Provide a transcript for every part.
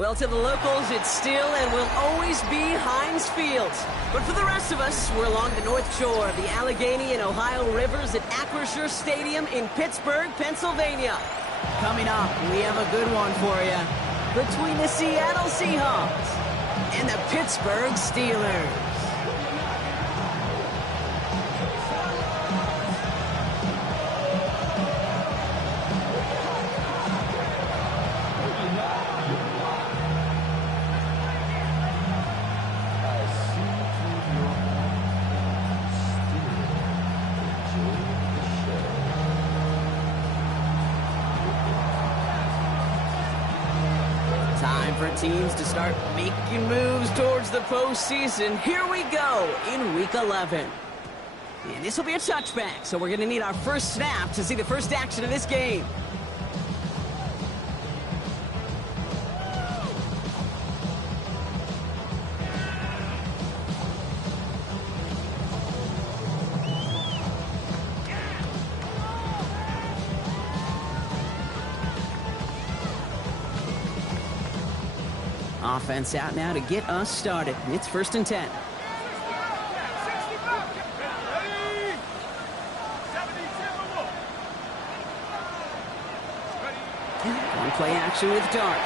Well, to the locals, it's still and will always be Heinz Field. But for the rest of us, we're along the north shore of the Allegheny and Ohio Rivers at Acrisure Stadium in Pittsburgh, Pennsylvania. Coming up, we have a good one for you. Between the Seattle Seahawks and the Pittsburgh Steelers. Time for teams to start making moves towards the postseason. Here we go in Week 11. And this will be a touchback, so we're going to need our first snap to see the first action of this game. Offense out now to get us started. It's 1st and 10. One play action with Dart.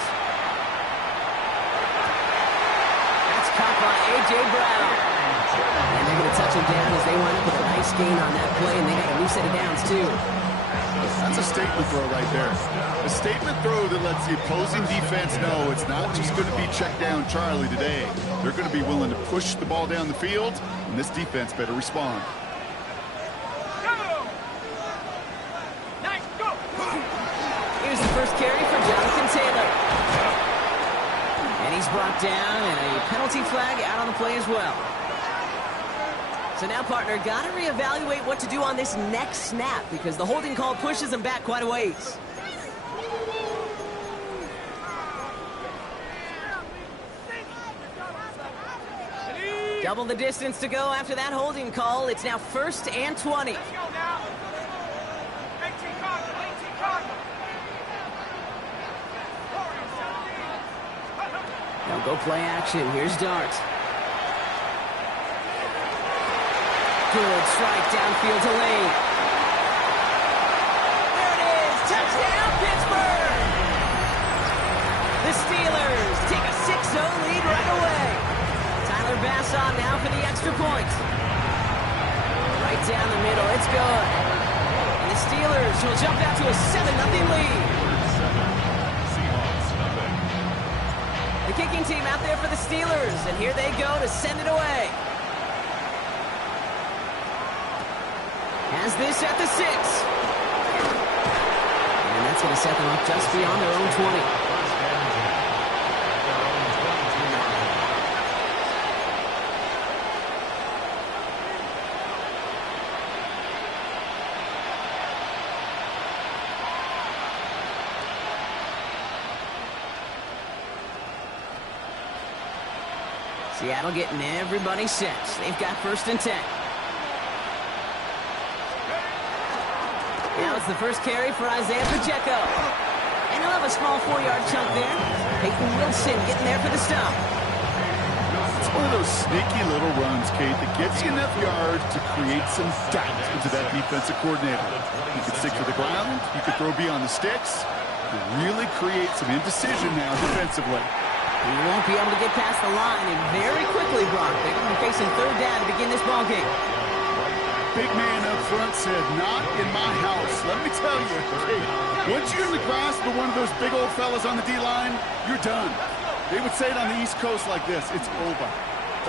That's caught by A.J. Brown. And they're going to touch him down as they wind up with a nice gain on that play, and they got a new set of downs, too. That's a statement throw right there. A statement throw that lets the opposing defense know it's not just going to be check down Charlie today. They're going to be willing to push the ball down the field, and this defense better respond. Here's the first carry for Jonathan Taylor. And he's brought down, and a penalty flag out on the play as well. So now, partner, got to reevaluate what to do on this next snap because the holding call pushes him back quite a ways. Double the distance to go after that holding call. It's now 1st and 20. Now go play action. Here's Dart. Good strike downfield to Lane. There it is. Touchdown, Pittsburgh. The Steelers take a 6-0 lead right away. Tyler Bass on now for the extra point. Right down the middle. It's good. And the Steelers will jump out to a 7-0 lead. The kicking team out there for the Steelers. And here they go to send it away. Has this at the 6. And that's going to set them up just beyond their own 20. Seattle getting everybody set. They've got 1st and 10. Now it's the first carry for Isaiah Pacheco. And he'll have a small 4-yard chunk there. Peyton Wilson getting there for the stop. It's one of those sneaky little runs, Kate, that gets you enough yards to create some doubt into that defensive coordinator. You can stick to the ground. You can throw beyond the sticks. You really create some indecision now defensively. He won't be able to get past the line, and very quickly, Brock, they're going to be facing 3rd down to begin this ballgame. Big man up front said, not in my house. Let me tell you, hey, once you're in the grasp of one of those big old fellas on the D-line, you're done. They would say it on the East Coast like this, it's over.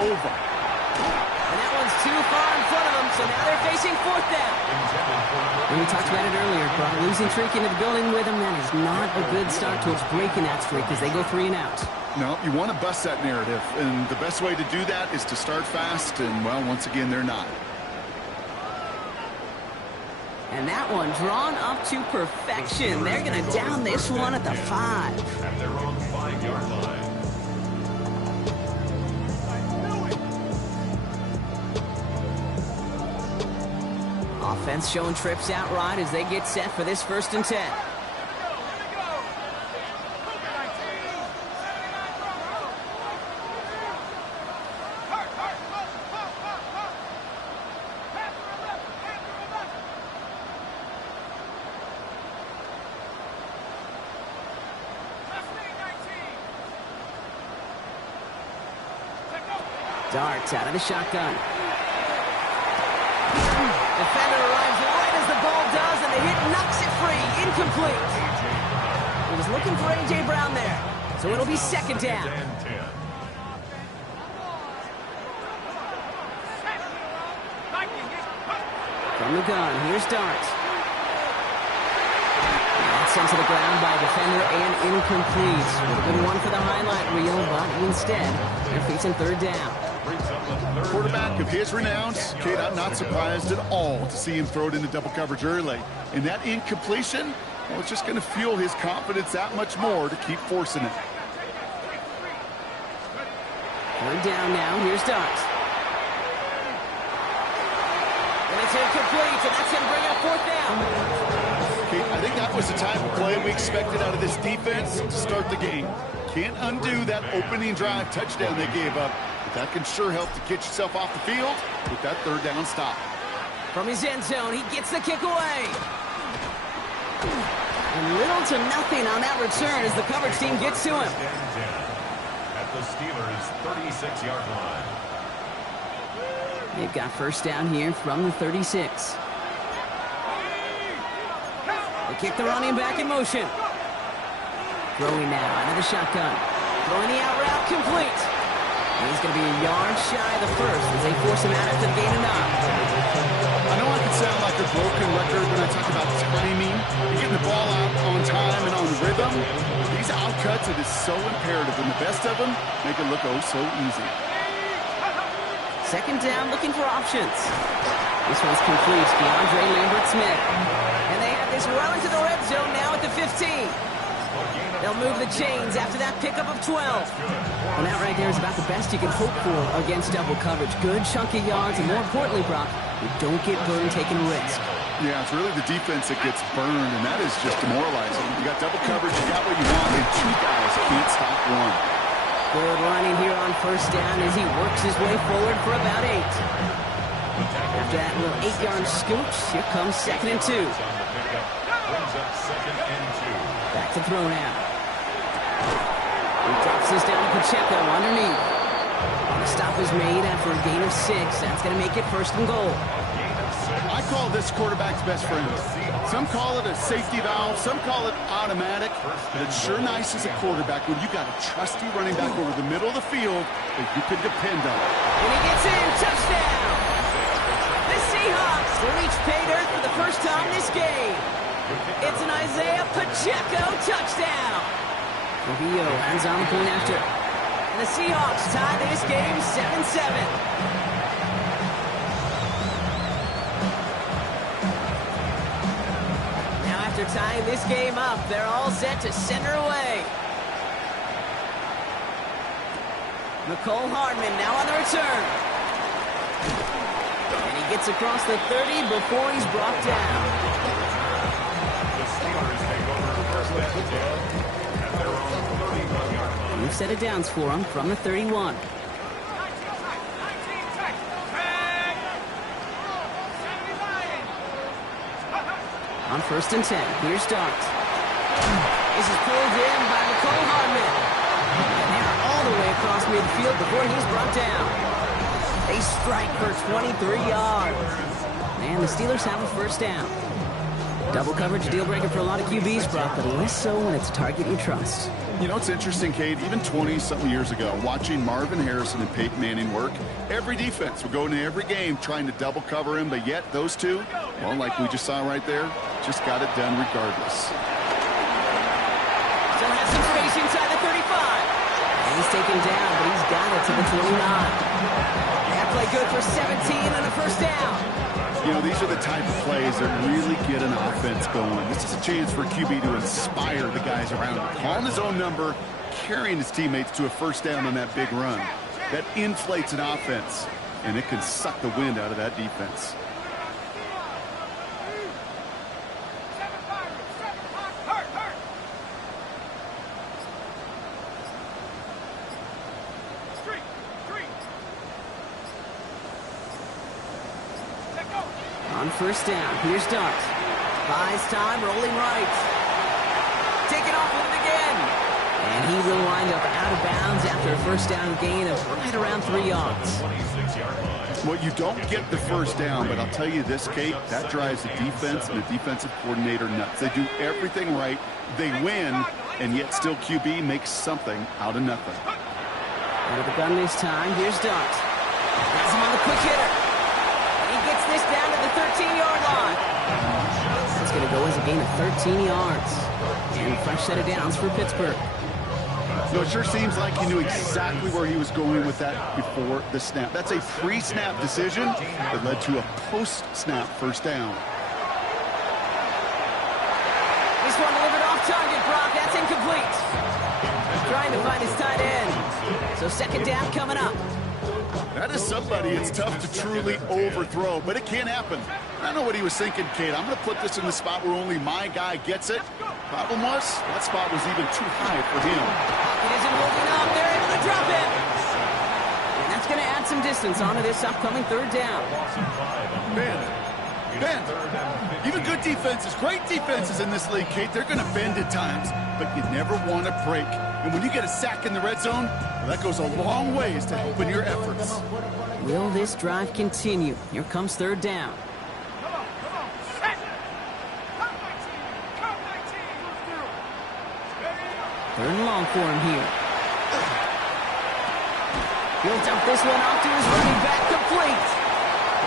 Over. And that one's too far in front of them, so now they're facing 4th down. And we talked about it earlier, brought a losing streak into the building with them. That is not a good start towards breaking that streak as they go 3 and out. No, you want to bust that narrative, and the best way to do that is to start fast, and, well, once again, they're not. And that one drawn up to perfection. They're going to down this one at the 5. At their own 5-yard line. Offense showing trips out right as they get set for this 1st and 10. Darts out of the shotgun. Defender arrives right as the ball does, and the hit knocks it free. Incomplete. He was looking for A.J. Brown there, so it'll be second down. From the gun, here's Darts. Sent to the ground by a defender and incomplete. Would have been one for the highlight reel, but instead, they're facing third down. Quarterback of his renounce, Kate, I'm not surprised at all to see him throw it into double coverage early. And that incompletion, well, it's just going to fuel his confidence that much more to keep forcing it. Third down now, here's Darts. And it's incomplete, and that's going to bring up fourth down. I think that was the type of play we expected out of this defense to start the game. Can't undo that opening drive touchdown they gave up, but that can sure help to get yourself off the field with that third down stop. From his end zone, he gets the kick away. And little to nothing on that return as the coverage team gets to him. At the Steelers' 36-yard line. They've got first down here from the 36. They kick the running back in motion. Throwing now out of the shotgun. Throwing the out route complete. And he's going to be a yard shy of the first as they force him out after the gain of 9. I know I can sound like a broken record when I talk about timing and getting the ball out on time and on rhythm. These outcuts, it is so imperative, and the best of them make it look oh so easy. Second down, looking for options. This one's complete. DeAndre Lambert-Smith. And they have this well into the red zone now at the 15. They'll move the chains after that pickup of 12. And that right there is about the best you can hope for against double coverage. Good chunky yards, and more importantly, Brock, you don't get burned taking a risk. Yeah, it's really the defense that gets burned, and that is just demoralizing. You got double coverage, you got what you want, and two guys can't stop one. Good running here on first down as he works his way forward for about 8. After that little 8-yard scooch, here comes 2nd and 2. Back to throw now. He drops this down to Pacheco underneath. The stop is made after a gain of 6. That's going to make it 1st and goal. I call this quarterback's best friend. Some call it a safety valve, some call it automatic, but it's sure nice as a quarterback when you got a trusty running back over the middle of the field that you can depend on. And he gets in, touchdown! The Seahawks reach pay dirt for the first time this game. It's an Isaiah Pacheco touchdown. Trujillo hands on the point after. And the Seahawks tie this game 7-7. After tying this game up, they're all set to center away. Mecole Hardman now on the return. And he gets across the 30 before he's brought down. The Steelers take over first and 10 at their own 31-yard line. New set of downs for him from the 31. On 1st and 10, here's Darts. This is pulled in by Mecole Hardman. And they're all the way across midfield before he's brought down. They strike for 23 yards. And the Steelers have a first down. Double coverage deal breaker for a lot of QBs, Brock, but less so when it's a target you trust. You know, it's interesting, Kate, even 20-something years ago, watching Marvin Harrison and Peyton Manning work, every defense would go into every game trying to double cover him, but yet those two, well, like we just saw right there, just got it done regardless. Still has some space inside the 35. And he's taken down, but he's got it to the 29. That play good for 17 and a first down. You know, these are the type of plays that really get an offense going. This is a chance for a QB to inspire the guys around him. Calling his own number, carrying his teammates to a first down on that big run. That inflates an offense, and it can suck the wind out of that defense. On first down, here's Darts. Buys time, rolling right. Taking off with it again. And And he will wind up out of bounds after a first down gain of right around 3 yards. Well, you don't get the first down, but I'll tell you this, Kate, that drives the defense and the defensive coordinator nuts. They do everything right. They win, and yet still QB makes something out of nothing. Out of the gun this time. Here's Dart. Has him on the quick hitter. And he gets this down to the 13-yard line. It's going to go as a gain of 13 yards. And a fresh set of downs for Pittsburgh. So it sure seems like he knew exactly where he was going with that before the snap. That's a pre-snap decision that led to a post-snap first down. This one delivered off target, Brock. That's incomplete. Trying to find his tight end. So second down coming up. That is somebody it's tough to truly overthrow, but it can happen. I know what he was thinking, Kate. I'm going to put this in the spot where only my guy gets it. Problem was, that spot was even too high for him. It isn't holding up. They're able to drop it. And that's going to add some distance onto this upcoming third down. Ben, even good defenses, great defenses in this league, Kate, they're going to bend at times, but you never want to break. And when you get a sack in the red zone, well, that goes a long ways to helping your efforts. Will this drive continue? Here comes third down. Third and long for him here. He'll dump this one off to his running back, complete.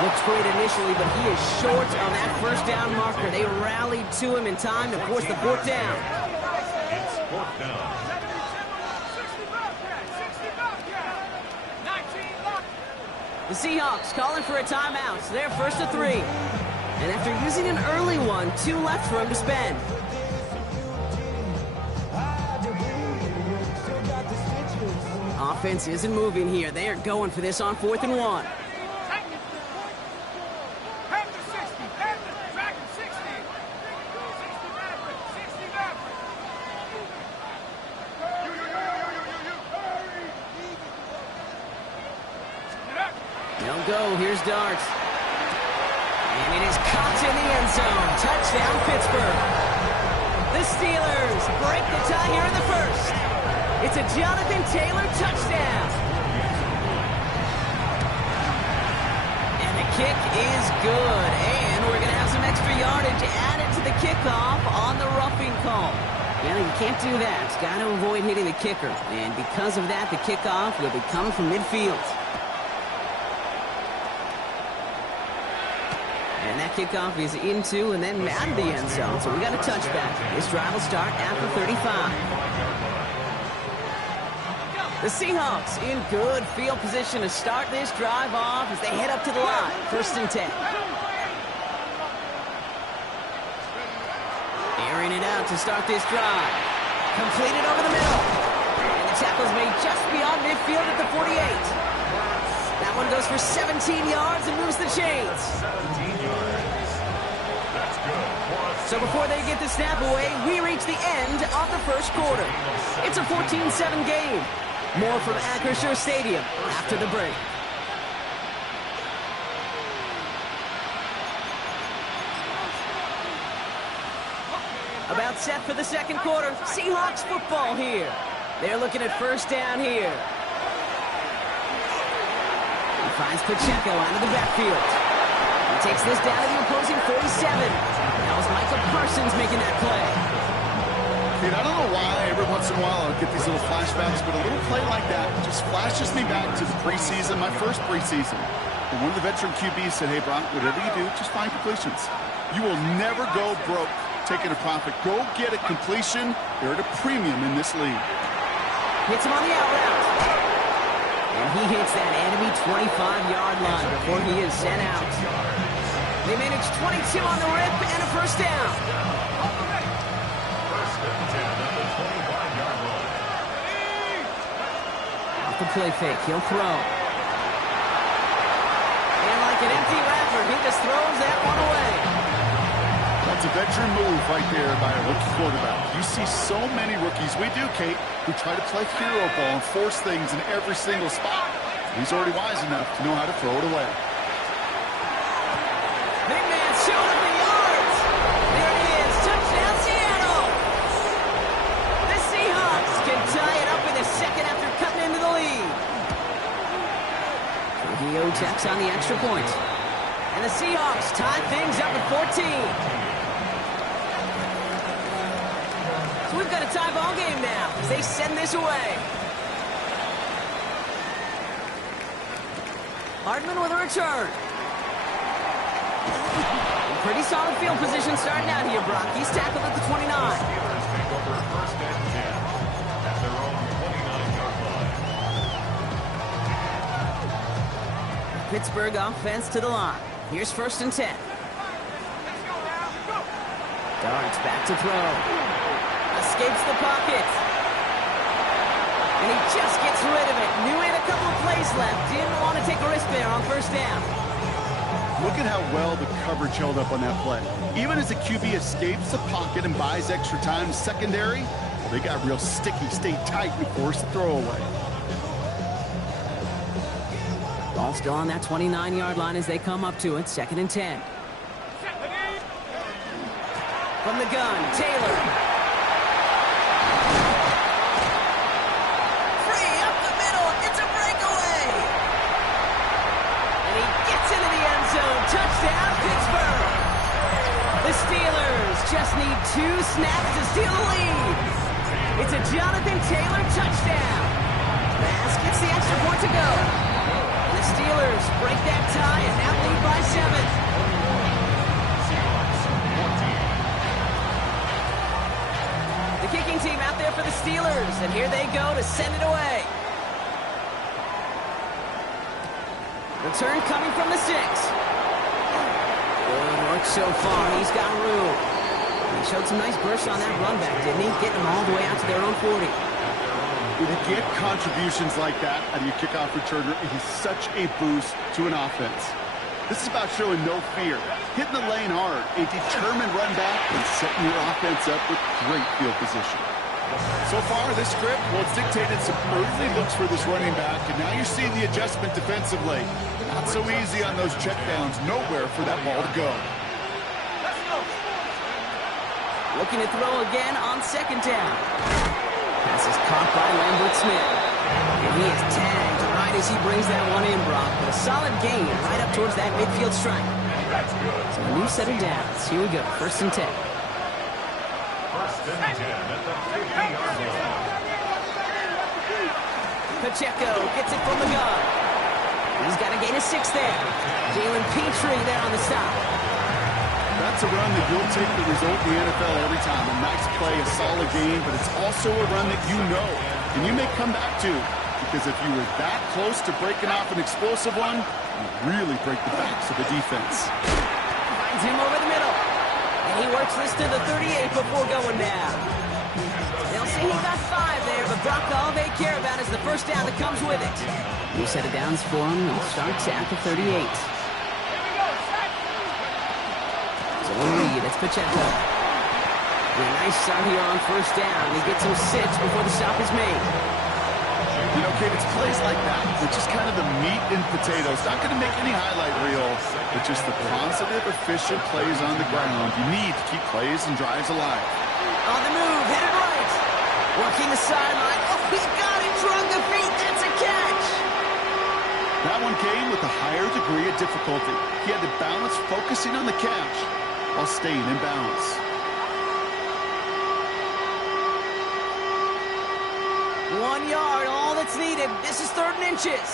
Looks great initially, but he is short on that first down marker. They rallied to him in time to force the fourth down. It's fourth down. The Seahawks calling for a timeout. They're first to 3. And after using an early one, 2 left for him to spend. Offense isn't moving here. They are going for this on 4th and 1. They'll go. Here's Dart. And it is caught in the end zone. Touchdown, Pittsburgh. The Steelers break the tie here in the first. It's a Jonathan Taylor touchdown. And the kick is good. And we're going to have some extra yardage added to the kickoff on the roughing call. Yeah, you can't do that. Got to avoid hitting the kicker. And because of that, the kickoff will be coming from midfield. And that kickoff is into and then out of the end zone. So we got a touchback. This drive will start after 35. The Seahawks in good field position to start this drive off as they head up to the line. First and 10. Airing it out to start this drive. Completed over the middle. And the tackle's made just beyond midfield at the 48. That one goes for 17 yards and moves the chains. So before they get the snap away, we reach the end of the first quarter. It's a 14-7 game. More from Acrisure Stadium after the break. About set for the second quarter. Seahawks football here. They're looking at first down here. He finds Pacheco out of the backfield. He takes this down to the opposing 47. That was Michael Parsons making that play. Dude, I don't know why every once in a while I'll get these little flashbacks, but a little play like that just flashes me back to the preseason, my first preseason. And one of the veteran QBs said, hey, Brock, whatever you do, just find completions. You will never go broke taking a profit. Go get a completion. They're at a premium in this league. Hits him on the out route. And he hits that enemy 25-yard line before he is sent out. They manage 22 on the rip and a first down. Off the play fake, he'll throw. And like an empty wrapper, he just throws that one away. That's a veteran move right there by a rookie quarterback. You see so many rookies, we do, Kate, who try to play hero ball and force things in every single spot. He's already wise enough to know how to throw it away. Big man showing up the yards. There it is. Touchdown, Seattle. The Seahawks can tie checks on the extra point. And the Seahawks tie things up at 14. So we've got a tie ball game now as they send this away. Hardman with a return. Pretty solid field position starting out here, Brock. He's tackled at the 29. Steelers take over first and 10 at their own 29-yard line. Pittsburgh offense to the line. Here's first and 10. Darts back to throw. Escapes the pocket. And he just gets rid of it. Knew he had a couple of plays left. Didn't want to take a risk there on first down. Look at how well the coverage held up on that play. Even as the QB escapes the pocket and buys extra time secondary, well, they got real sticky, stayed tight, and forced the throwaway. Ball still on that 29-yard line as they come up to it. Second and 10. From the gun, Taylor. Free up the middle. It's a breakaway. And he gets into the end zone. Touchdown, Pittsburgh. The Steelers just need 2 snaps to steal the lead. It's a Jonathan Taylor touchdown. Bass gets the extra point to go. And the Steelers break that tie and now lead by 7. The kicking team out there for the Steelers, and here they go to send it away. Return coming from the 6. Good work so far. He's got room. He showed some nice bursts on that run back, didn't he? Getting them all the way out to their own 40. When you get contributions like that out of your kickoff returner, it is such a boost to an offense. This is about showing no fear, hitting the lane hard, a determined run back, and setting your offense up with great field position. So far, this script, well, it's dictated some early looks for this running back, and now you're seeing the adjustment defensively. Not so easy on those checkdowns, nowhere for that ball to go. Looking to throw again on second down. Pass is caught by Lambert Smith. And he is tagged right as he brings that one in, Brock. But a solid gain right up towards that midfield stripe. So a new set of downs. Here we go, first and 10. First and 10 at the 50-yard line. Pacheco gets it from the gun. He's got to gain a 6 there. Jalen Petrie there on the stop. That's a run that you'll take the result in the NFL every time. A nice play, a solid game, but it's also a run that you know and you may come back to, because if you were that close to breaking off an explosive one, you really break the backs of the defense. Finds him over the middle. And he works this to the 38 before going down. They'll say he got 5 there, but Brock, all they care about is the first down that comes with it. New set of downs for him. He starts at the 38. So lead, it's Pacheco. And a nice start here on first down. He gets him 6 before the stop is made. You know, Kate, it's plays like that, which is kind of the meat and potatoes. Not going to make any highlight reel, but just the positive, efficient plays on the ground. You need to keep plays and drives alive. On the move, headed right. Working the sideline. Oh, he got it, drug the feet. That's a catch. That one came with a higher degree of difficulty. He had to balance focusing on the catch while staying in bounds. 1 yard, all that's needed. This is 3rd and inches.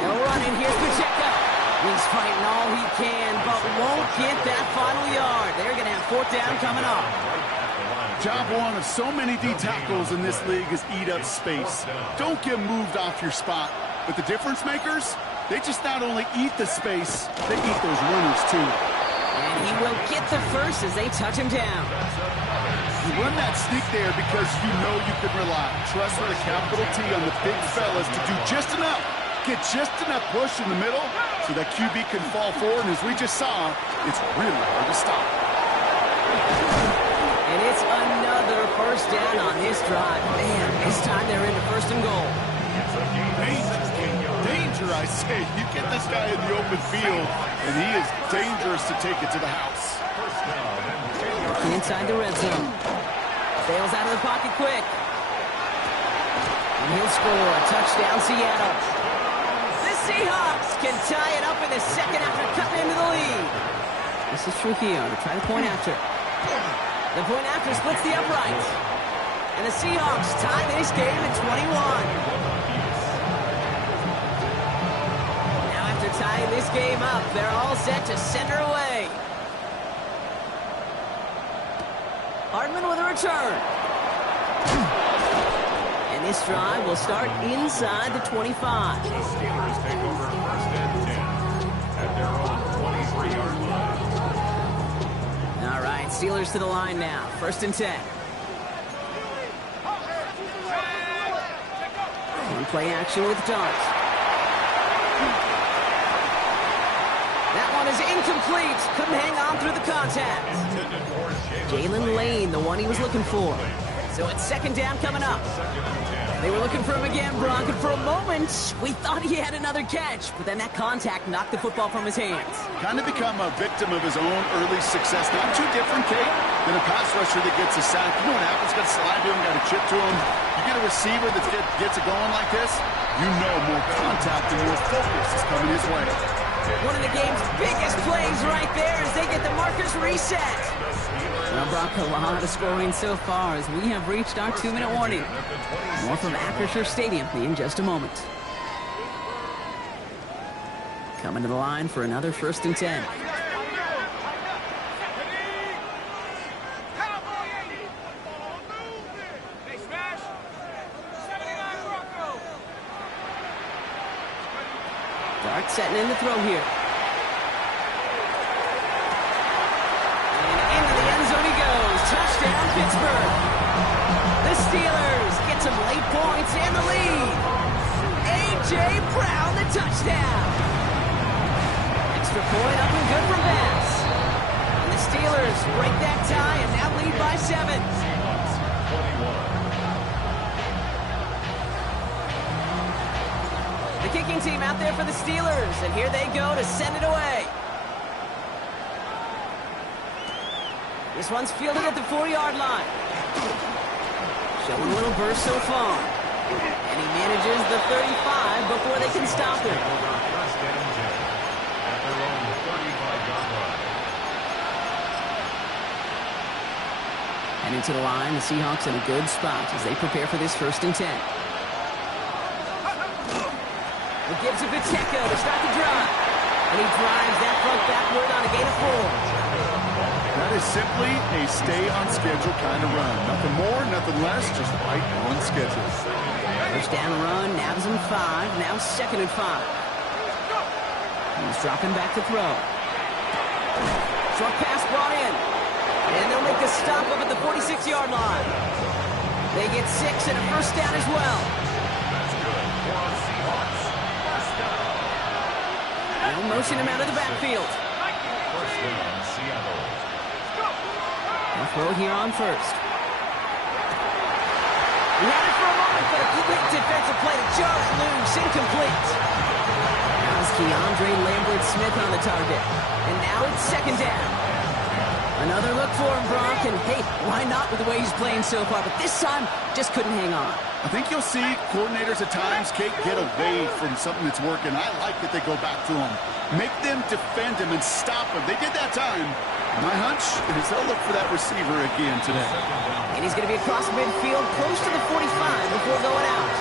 No running. Here's Pacheco. He's fighting all he can, but won't get that final yard. They're going to have 4th down coming up. Job one of so many D tackles in this league is eat up space. Don't get moved off your spot. But the difference makers, they just not only eat the space, they eat those runners too. And he will get the first as they touch him down. You run that sneak there because you know you can rely. Trust with a capital T on the big fellas to do just enough. Get just enough push in the middle so that QB can fall forward. And as we just saw, it's really hard to stop. And it's another first down on this drive. Man, this time they're into 1st and goal. Danger, I say. You get this guy in the open field, and he is dangerous to take it to the house. Inside the red zone. Sails out of the pocket quick. And he'll score. Touchdown, Seattle. The Seahawks can tie it up in the second after cutting into the lead. This is Trujillo to try the point after. The point after splits the uprights. And the Seahawks tie this game at 21. Now after tying this game up, they're all set to send her away. Hardman with a return. And this drive will start inside the 25. The Steelers take over first and 10 at their own 23-yard line. All right, Steelers to the line now. First and 10. On play action with Dart. That one is incomplete. Couldn't hang on through the contact. Jalen Lane, the one he was looking for. So it's second down coming up. They were looking for him again, Brock, and for a moment, we thought he had another catch, but then that contact knocked the football from his hands. Kind of become a victim of his own early success. Not too different, Kate, than a pass rusher that gets a sack. You know what happens? Got to slide to him, got to chip to him. You get a receiver that gets it going like this, you know more contact and more focus is coming his way. One of the game's biggest plays right there as they get the markers reset. Well, Brock, a lot of scoring so far as we have reached our 2-minute warning. More from Acrisure Stadium in just a moment. Coming to the line for another first and 10. Dart setting in the throw here. And into the end zone he goes. Touchdown, Pittsburgh. The Steelers get some late points and the lead. A.J. Brown, the touchdown. Extra point up and good for Bass. And the Steelers break that tie and now lead by 7. The kicking team out there for the Steelers, and here they go to send it away. This one's fielded at the 4-yard line. Showing a little burst so far. And he manages the 35 before they can stop him. And into the line, the Seahawks in a good spot as they prepare for this first and 10. It gives to Pacheco to start the drive. And he drives that front backward on a gain of 4. That is simply a stay-on-schedule kind of run. Nothing more, nothing less, just right on schedule. First down run, Navs in 5, now second and 5. He's dropping back to throw. Short pass brought in. And they'll make the stop up at the 46-yard line. They get 6 and a first down as well. They'll motion him out of the backfield. They'll throw here on first. He had it for a moment, but a quick defensive play to jar it loose, incomplete. Now it's Keandre Lambert-Smith on the target. And now it's second down. Another look for him, Brock, and hey, why not with the way he's playing so far? But this time, just couldn't hang on. I think you'll see coordinators at times, Kate, get away from something that's working. I like that they go back to him. Make them defend him and stop him. They did that time. My hunch is they'll look for that receiver again today. And he's going to be across midfield, close to the 45 before going out.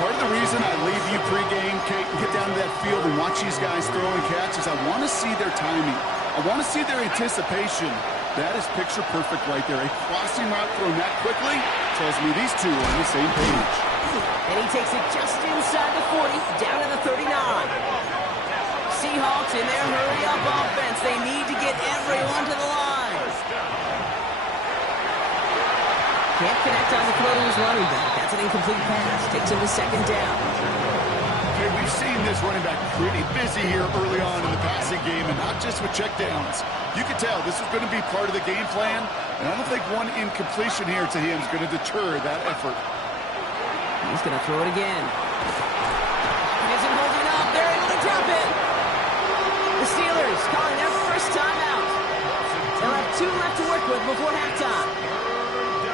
Part of the reason I leave you pregame, Kate, and get down to that field and watch these guys throw and catch is I want to see their timing. I want to see their anticipation. That is picture perfect right there. A crossing route thrown that quickly tells me these two are on the same page. And he takes it just inside the 40, down to the 39. Seahawks in their hurry-up offense. They need to get everyone to the line. Can't connect on the throw to his running back. That's an incomplete pass. Takes him to second down. Okay, we've seen this running back pretty busy here early on in the passing game, and not just with checkdowns. You can tell this is going to be part of the game plan, and I don't think one incompletion here to him is going to deter that effort. He's going to throw it again. He isn't holding up. They're able to drop it. The Steelers calling their first time out. They'll have 2 left to work with before halftime.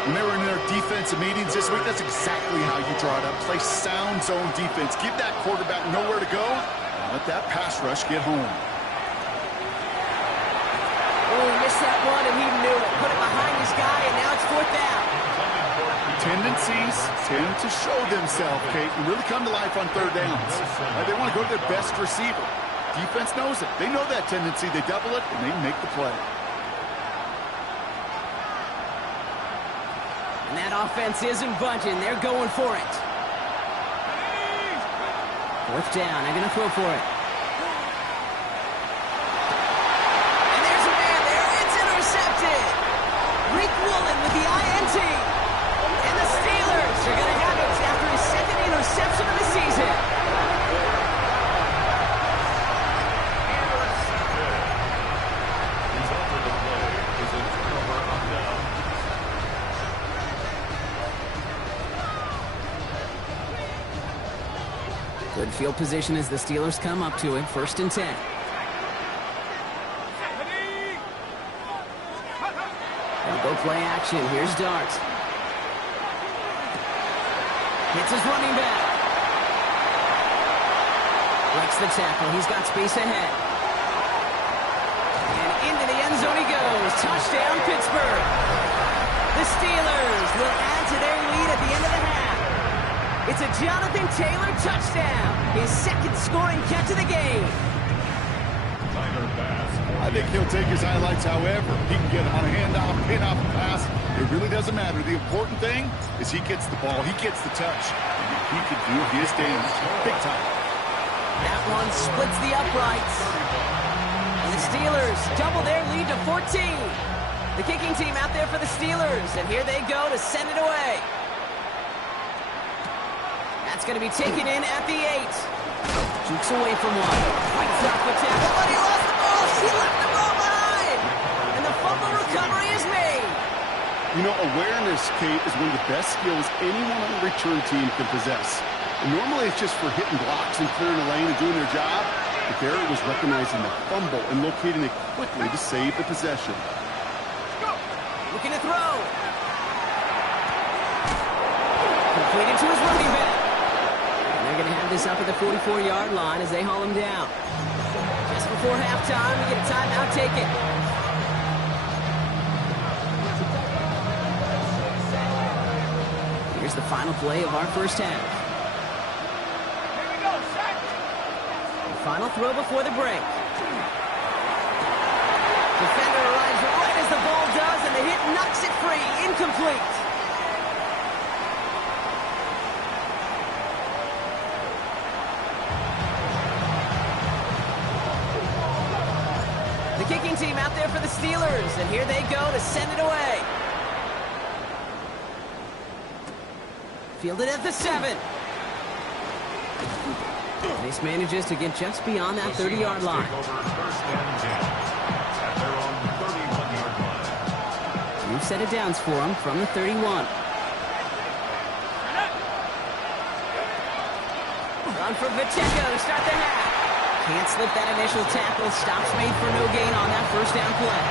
When they were in their defensive meetings this week, that's exactly how you draw it up. Play sound zone defense. Give that quarterback nowhere to go. And let that pass rush get home. Oh, he missed that one, and he knew it. Put it behind his guy, and now it's 4th down. Tendencies tend to show themselves, Kate, and really come to life on 3rd downs. They want to go to their best receiver. Defense knows it. They know that tendency. They double it, and they make the play. And that offense isn't budging. They're going for it. 4th down. They're going to throw for it. And there's a man there. It's intercepted. Rick Woolen with the INT. And the Steelers are going to have it after his 2nd interception of the season. Good field position as the Steelers come up to it. 1st and 10. They'll go play action. Here's Dart. Hits his running back. Breaks the tackle. He's got space ahead. And into the end zone he goes. Touchdown, Pittsburgh. The Steelers will add to their lead at the end of the half. It's a Jonathan Taylor touchdown. His 2nd scoring catch of the game. I think he'll take his highlights however. He can get on a handoff, pin off a pass. It really doesn't matter. The important thing is he gets the ball. He gets the touch. And he can do his damage. Big time. That one splits the uprights. And the Steelers double their lead to 14. The kicking team out there for the Steelers. And here they go to send it away. That's going to be taken in at the 8. Jukes away from one. Fights off the tackle, but he lost the ball. He left the ball behind. And the fumble recovery is made. You know, awareness, Kate, is one of the best skills anyone on the return team can possess. And normally it's just for hitting blocks and clearing the lane and doing their job. But there it was recognizing the fumble and locating it quickly to save the possession. Looking to throw. Completed to his running back. They're going to have this up at the 44-yard line as they haul him down. Just before halftime, we get a timeout taken. Here's the final play of our first half. The final throw before the break. Defender arrives right as the ball does, and the hit knocks it free. Incomplete. Kicking team out there for the Steelers, and here they go to send it away. Fielded at the 7. This manages to get just beyond that 30-yard line. New set of downs for him from the 31. Run for Pacheco to start the half. Can't slip that initial tackle. Stops made for no gain on that 1st down play.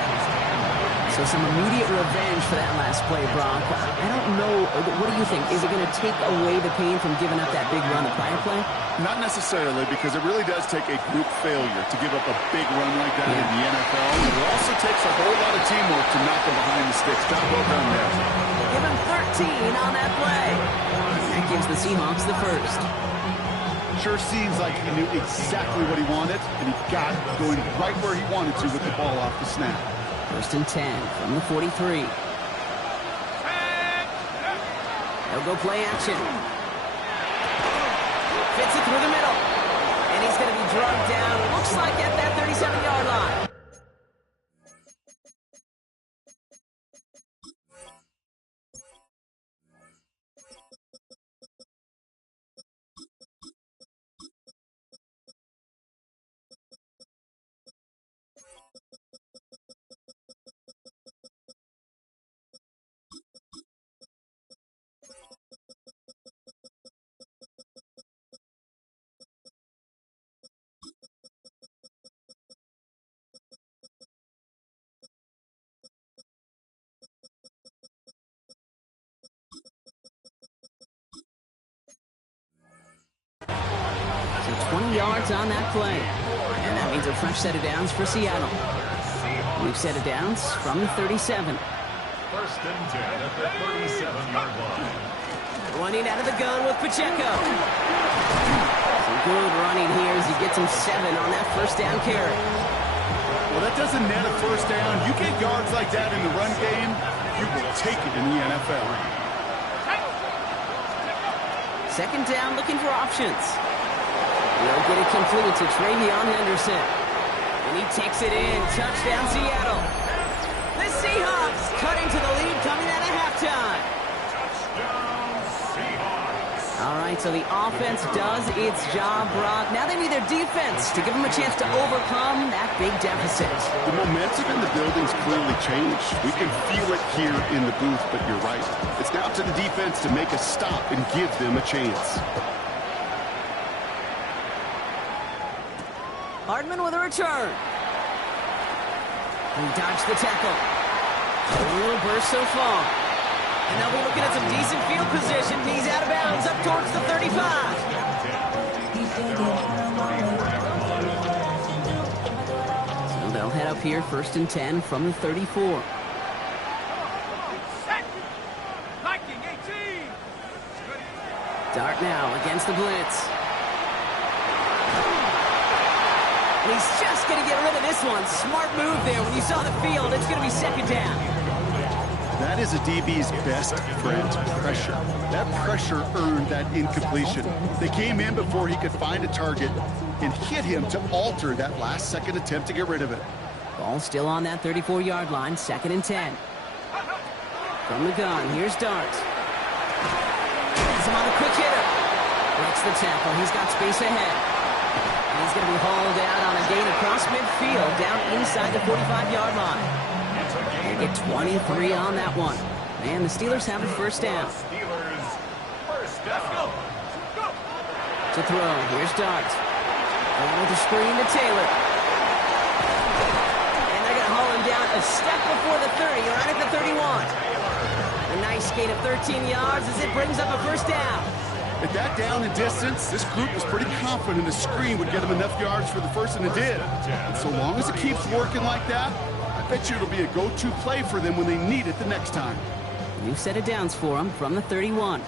So some immediate revenge for that last play, Brock. I don't know. What do you think? Is it going to take away the pain from giving up that big run the prior play? Not necessarily, because it really does take a group failure to give up a big run like that in the NFL. It also takes a whole lot of teamwork to knock them behind the sticks. Job well done there. Give him 13 on that play. That gives the Seahawks the 1st. Sure seems like he knew exactly what he wanted, and he got it going right where he wanted to with the ball off the snap. 1st and 10 from the 43. They'll go play action. Fits it through the middle. And he's going to be drugged down, looks like at that 37-yard line. yards on that play. And that means a fresh set of downs for Seattle. New set of downs from the 37. First and 10 at the 37-yard line. Running out of the gun with Pacheco. Some good running here as he gets him 7 on that first down carry. Well, that doesn't net a first down. You get yards like that in the run game, you will take it in the NFL. Second down, looking for options. He'll get it complete to Travion Henderson. And he takes it in. Touchdown, Seattle. The Seahawks cutting to the lead coming out of halftime. Touchdown, Seahawks. All right, so the offense does its job, Brock. Now they need their defense to give them a chance to overcome that big deficit. The momentum in the building's clearly changed. We can feel it here in the booth, but you're right. It's now to the defense to make a stop and give them a chance. Hardman with a return. He dodged the tackle. A little burst so far. And they'll be looking at some decent field position. He's out of bounds up towards the 35. So they'll head up here first and 10 from the 34. Dart now against the blitz. And he's just going to get rid of this one. Smart move there. When you saw the field, it's going to be second down. That is a DB's best friend, pressure. That pressure earned that incompletion. They came in before he could find a target and hit him to alter that last-second attempt to get rid of it. Ball still on that 34-yard line, second and 10. From the gun, here's Dart. He's on a quick hitter. Breaks the tackle. He's got space ahead. And he's going to be hauled out on a gain across midfield, down inside the 45-yard line. They get 23 on that one. And the Steelers have a first down. Steelers first down. To throw, here's Dart. Going with the screen to Taylor. And they're going to haul him down a step before the 30, right at the 31. A nice gain of 13 yards as it brings up a first down. At that down and distance, this group was pretty confident the screen would get them enough yards for the first, and it did. And so long as it keeps working like that, I bet you it'll be a go-to play for them when they need it the next time. New set of downs for them from the 31.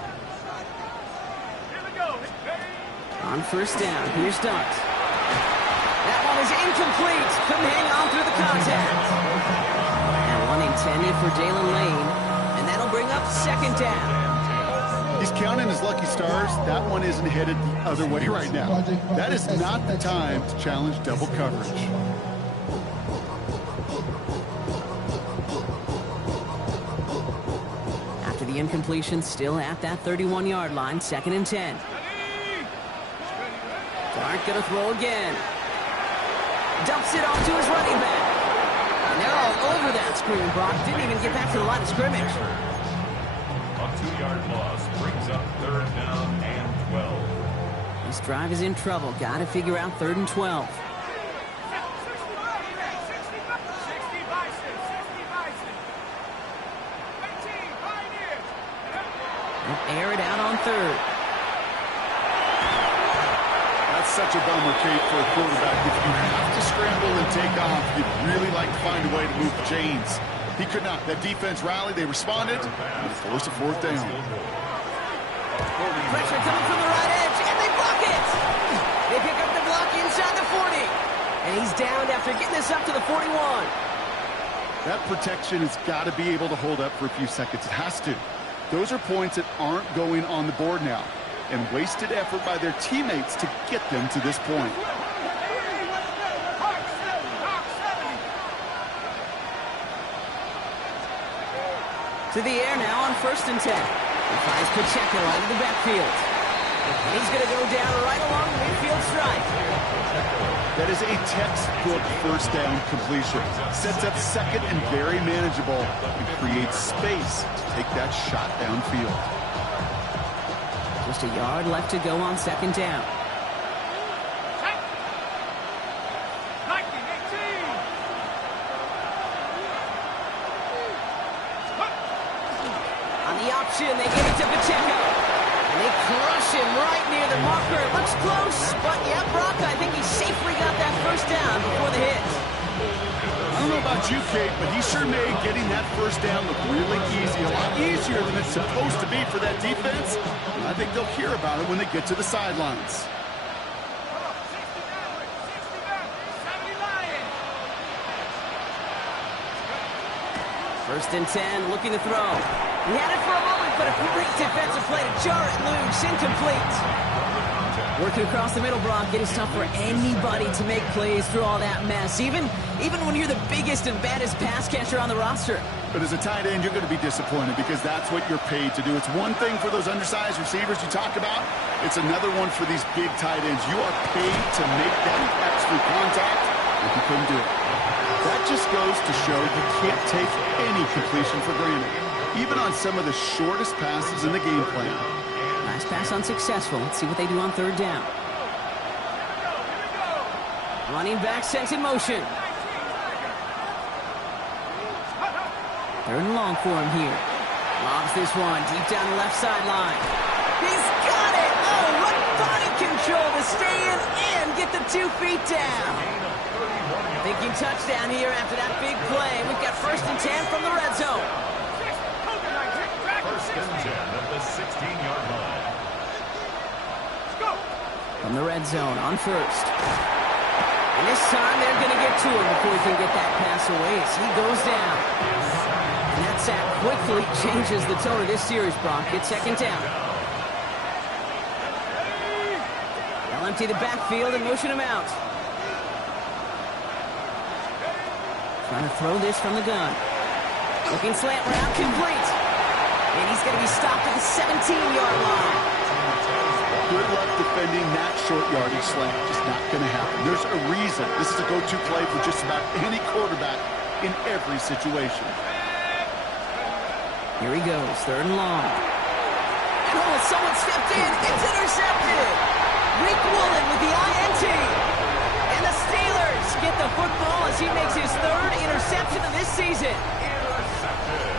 On first down, here's Dart. That one is incomplete. Couldn't hang on through the contact. And one intended for Jalen Lane, and that'll bring up second down. He's counting his lucky stars. That one isn't headed the other way right now. That is not the time to challenge double coverage. After the incompletion, still at that 31-yard line, second and 10. Dart gonna throw again. Dumps it onto his running back. And they're all over that screen. Brock didn't even get back to the line of scrimmage. A 2-yard loss brings up third down and 12. This drive is in trouble. Got to figure out third and 12. They'll air it out on third. That's such a bummer, Kate, for a quarterback. If you have to scramble and take off, you'd really like to find a way to move the chains. He could not. That defense rallied. They responded. And forced a fourth down. Pressure coming from the right edge, and they block it. They pick up the block inside the 40. And he's downed after getting this up to the 41. That protection has got to be able to hold up for a few seconds. It has to. Those are points that aren't going on the board now. And wasted effort by their teammates to get them to this point. To the air now on first and 10. He finds Pacheco out of the backfield. And he's going to go down right along the midfield stripe. That is a textbook first down completion. Sets up second and very manageable and creates space to take that shot downfield. Just a yard left to go on second down. On the option, they give it to Pacheco. And they crush motion right near the marker. It looks close, but yeah, Brock, I think he safely got that first down before the hit. I don't know about you, Kate, but he sure made getting that first down look really easy. A lot easier than it's supposed to be for that defense. And I think they'll hear about it when they get to the sidelines. First and 10, looking to throw. He had it for a moment, but a great defensive play to jar it loose. Incomplete. Working across the middle, Brock, it is tough for anybody to make plays through all that mess, even when you're the biggest and baddest pass catcher on the roster. But as a tight end, you're going to be disappointed because that's what you're paid to do. It's one thing for those undersized receivers you talk about. It's another one for these big tight ends. You are paid to make that catch through contact, and you couldn't do it. That just goes to show you can't take any completion for granted, even on some of the shortest passes in the game plan. Nice pass unsuccessful. Let's see what they do on third down. Running back sent in motion. Third and long for him here. Lobs this one deep down the left sideline. He's got it! Oh, what body control to stay in and get the 2 feet down. Thinking touchdown here after that big play. We've got first and 10 from the red zone. First and 10 at the 16-yard line. From the red zone on first. And this time they're going to get to him before he can get that pass away as he goes down. And that sack quickly changes the tone of this series, Brock. It's second down. They'll empty the backfield and motion him out. Trying to throw this from the gun. Looking slant route, complete. And he's going to be stopped at the 17-yard line. Good luck defending that short yardage slant. Just not going to happen. There's a reason. This is a go-to play for just about any quarterback in every situation. Here he goes, third and long. And oh, someone stepped in. It's intercepted. Rick Woolen with the INT. And the Steelers get the football as he makes his third interception of this season. Intercepted.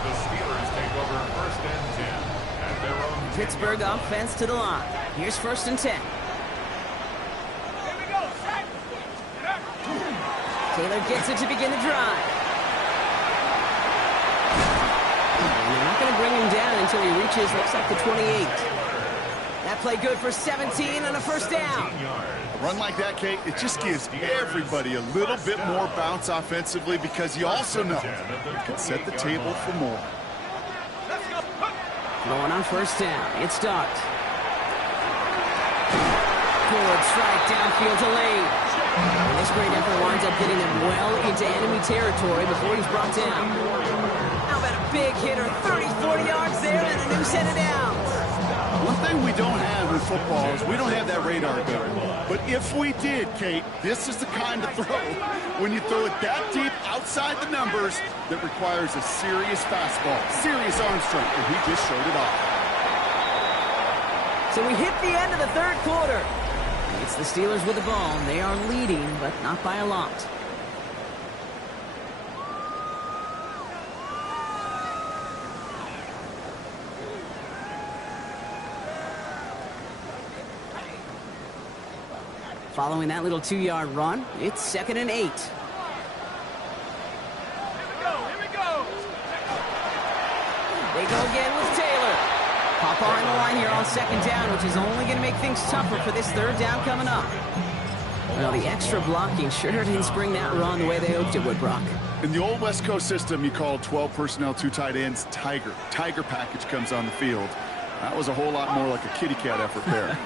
The Steelers take over first and 10 at their own Pittsburgh offense to the line. Here's first and 10. Taylor gets it to begin the drive. And they're not going to bring him down until he reaches, looks like the 28. That play good for 17 on a first down. A run like that, Kate, it just gives everybody a little bit more bounce offensively because you also know you can set the table for more. Going on first down. It starts. Good strike downfield to Lane. And this great effort winds up getting him well into enemy territory before he's brought down. How about a big hitter, 30, 40 yards there and a new set of downs. One thing we don't have in football is we don't have that radar gun. But if we did, Kate, this is the kind of throw when you throw it that deep outside the numbers that requires a serious fastball, serious arm strength, and he just showed it off. So we hit the end of the third quarter. It's the Steelers with the ball. They are leading, but not by a lot. Following that little 2-yard run, it's second and 8. Here we go. They go again with Taylor. Papa on the line here on second down, which is only going to make things tougher for this third down coming up. Well, the extra blocking sure didn't spring that run the way they hoped it would, Brock. In the old West Coast system, you call 12 personnel, 2 tight ends, Tiger. Tiger package comes on the field. That was a whole lot more like a kitty cat effort there.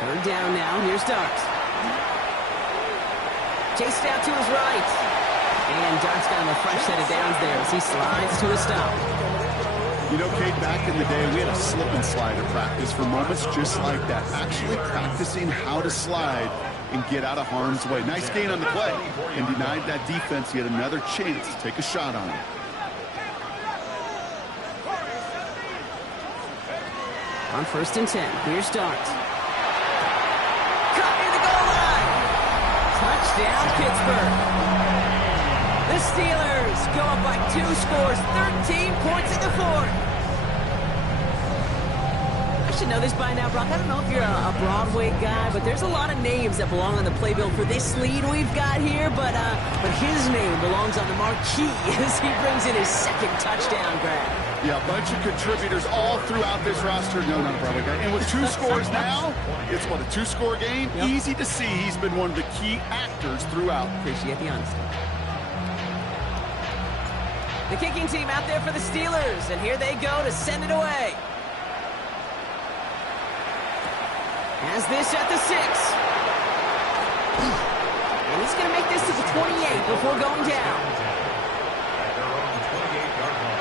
Third down now. Here's Darts. Chased out to his right. And Dart's got him a fresh set of downs there as he slides to a stop. You know, Kate, back in the day, we had a slip and slider practice for moments just like that. Actually practicing how to slide and get out of harm's way. Nice gain on the play. And denied that defense yet another chance to take a shot on him. On first and 10, here's Darts. Caught near the goal line. Touchdown, Pittsburgh. The Steelers go up by 2 scores, 13 points in the fourth. I should know this by now, Brock. I don't know if you're a Broadway guy, but there's a lot of names that belong on the playbill for this lead we've got here, but his name belongs on the marquee as he brings in his second touchdown grab. Yeah, a bunch of contributors all throughout this roster. No, not a Broadway guy. And with 2 scores now, it's what, a 2-score game? Yep. Easy to see he's been one of the key actors throughout. Appreciate the honesty. The kicking team out there for the Steelers, and here they go to send it away. Has this at the 6. And he's going to make this to the 28 before going down. At their own 28-yard line.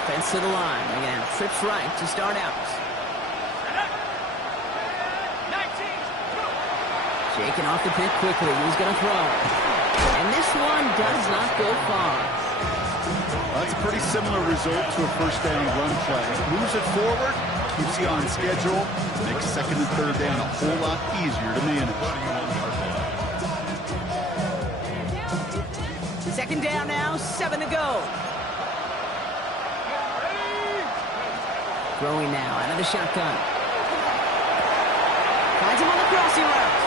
Offense to the line. Again, trips right to start out. Shaking off the pick quickly. He's going to throw. And this one does not go far. That's a pretty similar result to a first down run play. Moves it forward, keeps you on schedule, makes second and third down a whole lot easier to manage. Second down now, 7 to go. Throwing now out of the shotgun. Finds him on the crossing route.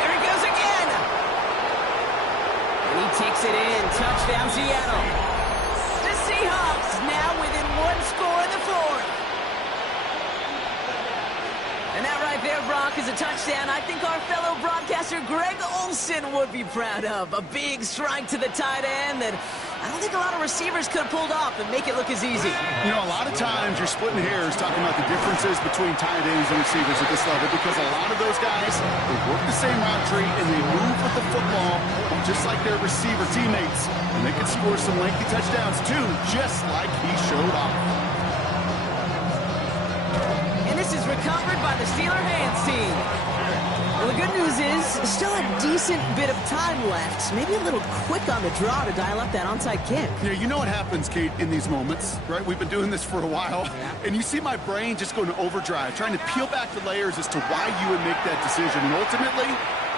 There he goes again. And he takes it in. Touchdown, Seattle. The Seahawks now within 1 score in the fourth. And that right there, Brock, is a touchdown I think our fellow broadcaster Greg Olsen would be proud of. A big strike to the tight end that I don't think a lot of receivers could have pulled off and make it look as easy. You know, a lot of times you're splitting hairs talking about the differences between tight ends and receivers at this level because a lot of those guys, they work the same route tree and they move with the football just like their receiver teammates. And they can score some lengthy touchdowns too, just like he showed off. And this is recovered by the Steeler hands team. Well, the good news is, still a decent bit of time left. Maybe a little quick on the draw to dial up that onside kick. Yeah, you know what happens, Kate, in these moments, right? We've been doing this for a while, and you see my brain just going to overdrive, trying to peel back the layers as to why you would make that decision. And ultimately,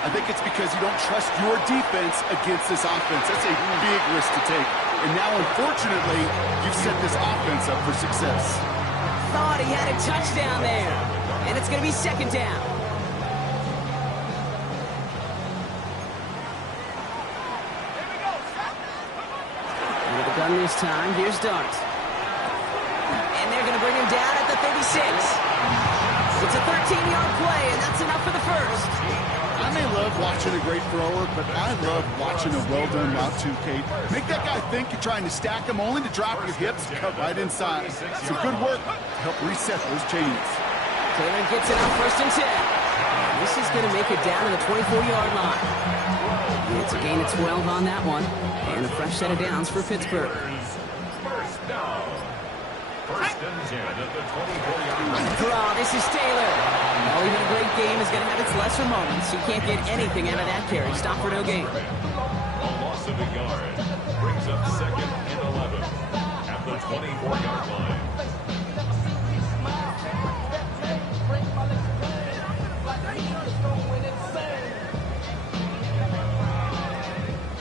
I think it's because you don't trust your defense against this offense. That's a big risk to take. And now, unfortunately, you've set this offense up for success. Thought he had a touchdown there. And it's going to be second down. Gun this time. Here's Dart. And they're going to bring him down at the 36. It's a 13-yard play, and that's enough for the first. I may love watching a great thrower, but I love watching a well-done route too, Kate. Make that guy think you're trying to stack him only to drop your hips and cut right inside. Some good work to help reset those chains. Taylor gets it on 1st and 10. This is going to make it down to the 24-yard line. It's a gain of 12 on that one. And a fresh set of downs for Pittsburgh. First down. First and 10 at the 24-yard line. Draw, this is Taylor. Well, even a great game is going to have its lesser moments. You can't get anything out of that carry. Stop for no gain. A loss of a yard brings up second and 11 at the 24-yard line.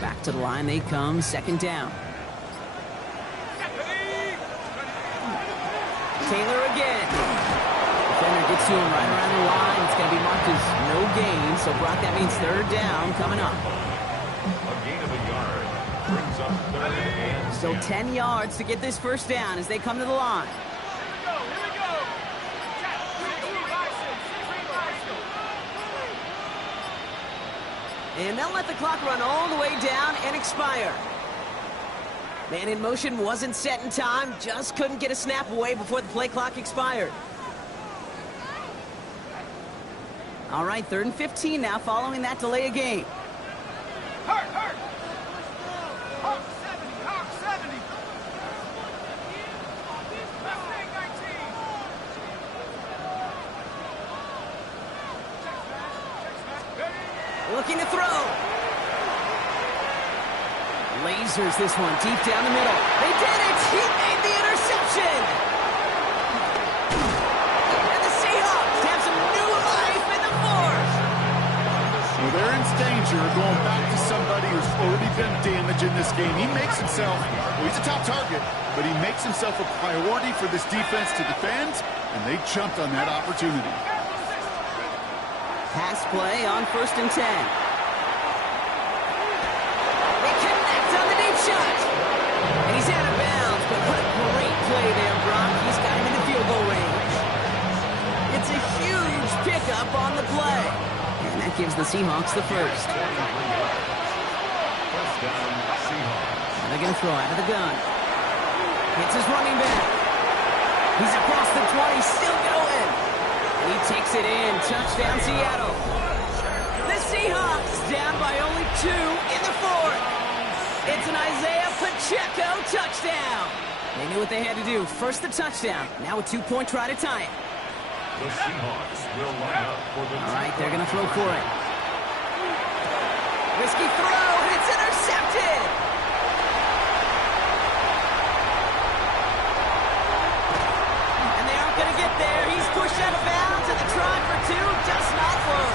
Back to the line they come, second down. Taylor again. Defender gets to him right around the line. It's going to be marked as no gain. So, Brock, that means third down coming up. A gain of a yard brings up third and 10. So 10 yards to get this first down as they come to the line. And they'll let the clock run all the way down and expire. Man in motion wasn't set in time. Just couldn't get a snap away before the play clock expired. All right, 3rd and 15 now following that delay of game. Hurt! Hawk 70! Hawk 70! Mustang 19! Looking to throw. Lasers this one deep down the middle. They did it! He made the interception! Well, they're in danger going back to somebody who's already been damaged in this game. He makes himself, well, he's a top target, but he makes himself a priority for this defense to defend, and they jumped on that opportunity. Pass play on 1st and 10. They connect on the deep shot. And he's out of bounds, but what a great play there, Brock. He's got him in the field goal range. It's a huge pickup on the play. And that gives the Seahawks the first. They're going to throw out of the gun. Hits his running back. He's across the 20, still going. And he takes it in. Touchdown, Seattle. The Seahawks down by only 2 in the 4th. It's an Isaiah Pacheco touchdown. They knew what they had to do. First the touchdown. Now a 2-point try to tie it. The Seahawks will line up for the... All right, they're going to throw for it. Risky throw, and it's intercepted. And they aren't going to get there. He's pushed out of bounds, and the try for 2 does not work.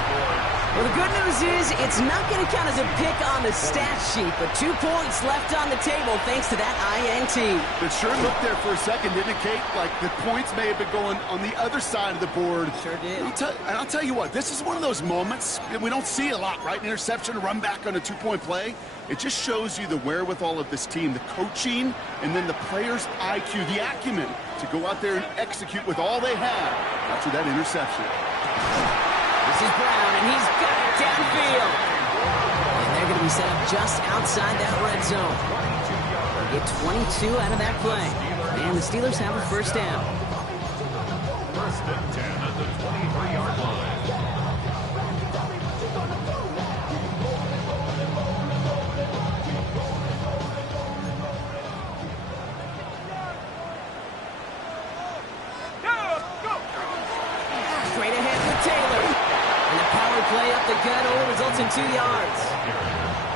Well, the good news is it's not going to count as a pick on the stat sheet, but 2 points left on the table thanks to that INT. It sure looked there for a second, didn't it, Kate? Like the points may have been going on the other side of the board. Sure did. I'll tell you what, this is one of those moments that we don't see a lot, right? An interception, a run back on a 2-point play. It just shows you the wherewithal of this team, the coaching, and then the players' IQ, the acumen to go out there and execute with all they have after that interception. This is Brown, and he's got it downfield. And they're going to be set up just outside that red zone. They get 22 out of that play. And the Steelers have a first down. 1st and 10 at the 23-yard line. Straight ahead with Taylor. And the power play up the gut only results in 2 yards.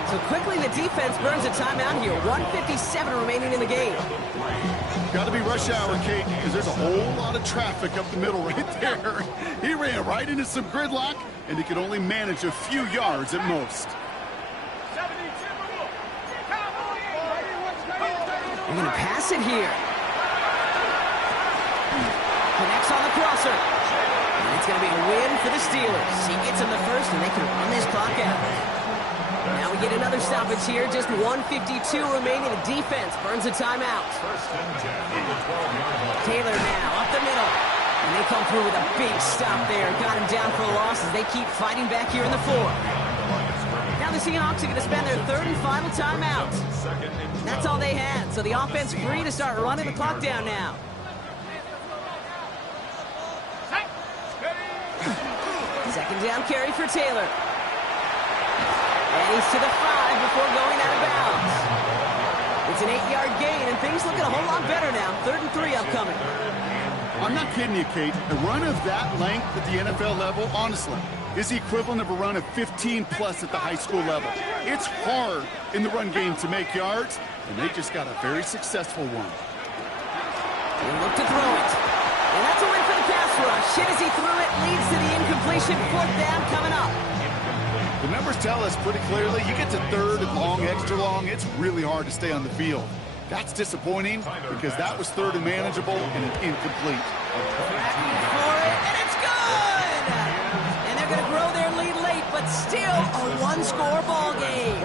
So quickly the defense burns a timeout here. 1:57 remaining in the game. Got to be rush hour, Kate, because there's a whole lot of traffic up the middle right there. He ran right into some gridlock, and he could only manage a few yards at most. They're going to pass it here. Connects on the crosser. And it's going to be a win for the Steelers. He gets him the first, and they can run this clock out. Now we get another stoppage here. Just 1:52 remaining. The defense burns a timeout. 1st and 10 at the 12-yard line. Taylor now up the middle. And they come through with a big stop there. Got him down for a loss as they keep fighting back here in the 4th. Now the Seahawks are going to spend their 3rd and final timeout. That's all they had. So the offense free to start running the clock down now. Second down carry for Taylor. And he's to the 5 before going out of bounds. It's an 8-yard gain, and things looking a whole lot better now. 3rd and 3 upcoming. I'm not kidding you, Kate. A run of that length at the NFL level, honestly, is the equivalent of a run of 15-plus at the high school level. It's hard in the run game to make yards, and they just got a very successful one. They look to throw it. And that's a win for the pass rush. Hit as he threw it, leads to the incompletion. 4th down coming up. The numbers tell us pretty clearly, you get to 3rd and long, extra long, it's really hard to stay on the field. That's disappointing because that was 3rd and manageable and an incomplete. Tracking for it, and it's good! And they're going to grow their lead late, but still a one-score ball game.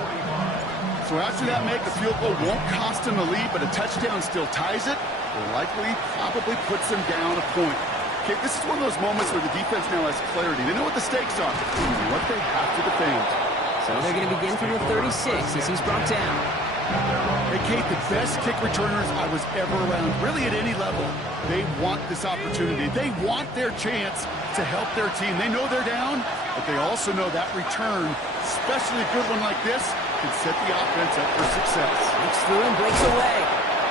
So after that make, the field goal won't cost them a lead, but a touchdown still ties it, or likely probably puts them down a point. Okay, this is one of those moments where the defense now has clarity. They know what the stakes are and what they have to defend. So they're going to begin from the 36 as he's brought down. Hey, Kate, the best kick returners I was ever around, really at any level, they want this opportunity. They want their chance to help their team. They know they're down, but they also know that return, especially a good one like this, can set the offense up for success. Looks through and breaks away.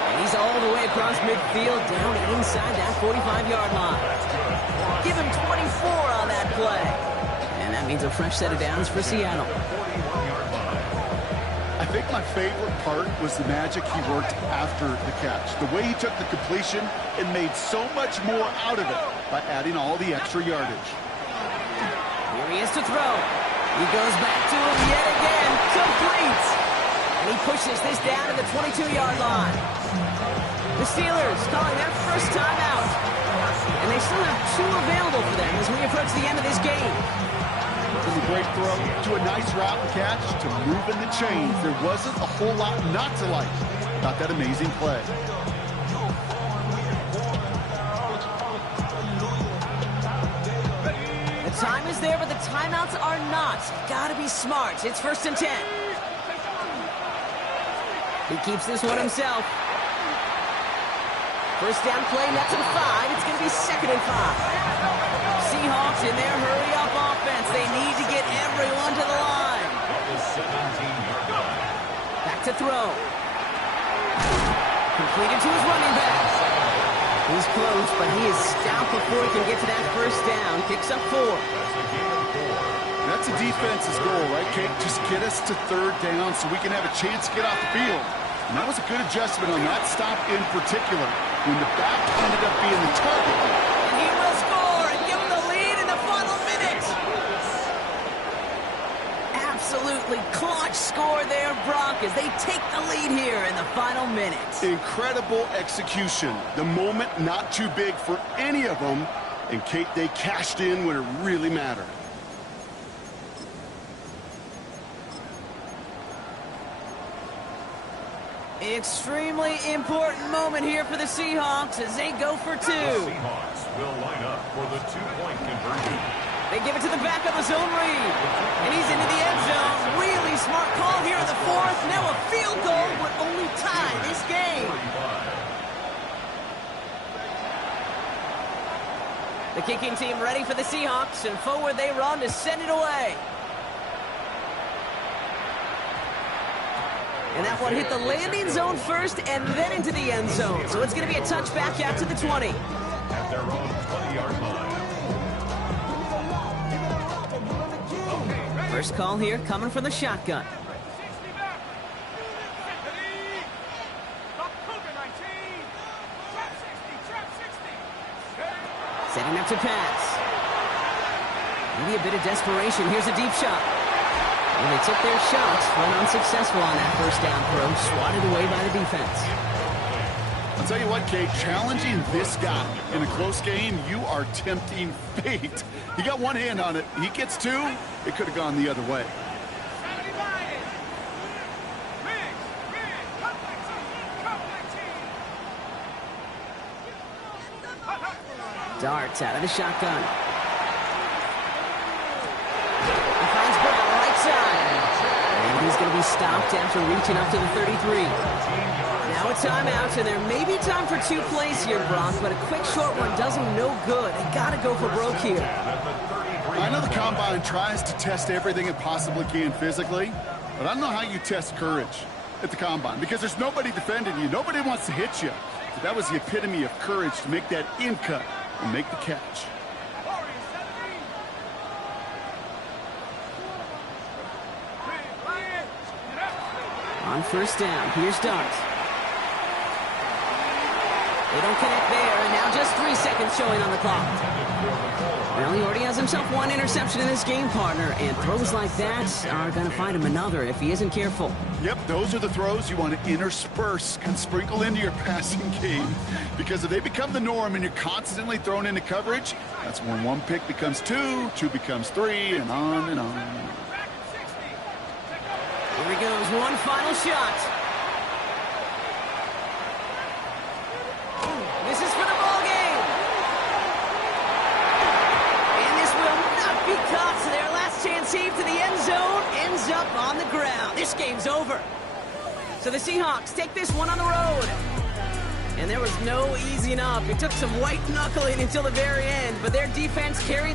And he's all the way across midfield, down inside that 45-yard line. Give him 24 on that play. And that means a fresh set of downs for Seattle. I think my favorite part was the magic he worked after the catch. The way he took the completion and made so much more out of it by adding all the extra yardage. Here he is to throw. He goes back to him yet again. Complete. And he pushes this down to the 22-yard line. The Steelers calling their first timeout. And they still have 2 available for them as we approach the end of this game. From a great throw to a nice route and catch to moving the chains. There wasn't a whole lot not to like about that amazing play. The time is there, but the timeouts are not. Gotta be smart. It's 1st and 10. He keeps this one himself. First down play, that's at 5. It's going to be 2nd and 5. Seahawks in their hurry-up offense. They need to get everyone to the line. Back to throw. Completed to his running back. He's close, but he is stopped before he can get to that first down. Picks up 4. That's a defense's goal, right, Kate? Just get us to 3rd down so we can have a chance to get off the field. And that was a good adjustment on that stop in particular, when the back ended up being the target. And he will score and give him the lead in the final minute. Absolutely clutch score there, Brock, as they take the lead here in the final minute. Incredible execution. The moment not too big for any of them. And, Kate, they cashed in when it really mattered. Extremely important moment here for the Seahawks as they go for 2. The Seahawks will line up for the 2-point conversion. They give it to the back of the zone read. And he's into the end zone. Really smart call here in the 4th. Now a field goal would only tie this game. The kicking team ready for the Seahawks, and forward they run to send it away. And that one hit the landing zone first and then into the end zone. So it's going to be a touchback out to the 20. At their own 20-yard line. First call here coming from the shotgun. Setting up to pass. Maybe a bit of desperation. Here's a deep shot. And they took their shots, went unsuccessful on that first down throw, swatted away by the defense. I'll tell you what, Kate, challenging this guy in a close game, you are tempting fate. He got one hand on it. He gets 2. It could have gone the other way. Darts out of the shotgun. He finds Brown right side. And he's going to be stopped after reaching up to the 33. Now a timeout, and there may be time for 2 plays here, Brock, but a quick short one does him no good. They got to go for broke here. I know the Combine tries to test everything it possibly can physically, but I don't know how you test courage at the Combine, because there's nobody defending you. Nobody wants to hit you. So that was the epitome of courage to make that in cut and make the catch. On first down, here's Dart. They don't connect there, and now just 3 seconds showing on the clock. Well, he already has himself 1 interception in this game, partner, and throws like that are going to find him another if he isn't careful. Yep, those are the throws you want to intersperse and sprinkle into your passing game, because if they become the norm and you're constantly thrown into coverage, that's when 1 pick becomes 2, 2 becomes 3, and on and on. Here he goes, one final shot. This is for the ball game. And this will not be caught. So their last chance heave to the end zone ends up on the ground. This game's over. So the Seahawks take this one on the road. And there was no easing up. It took some white knuckling until the very end, but their defense carried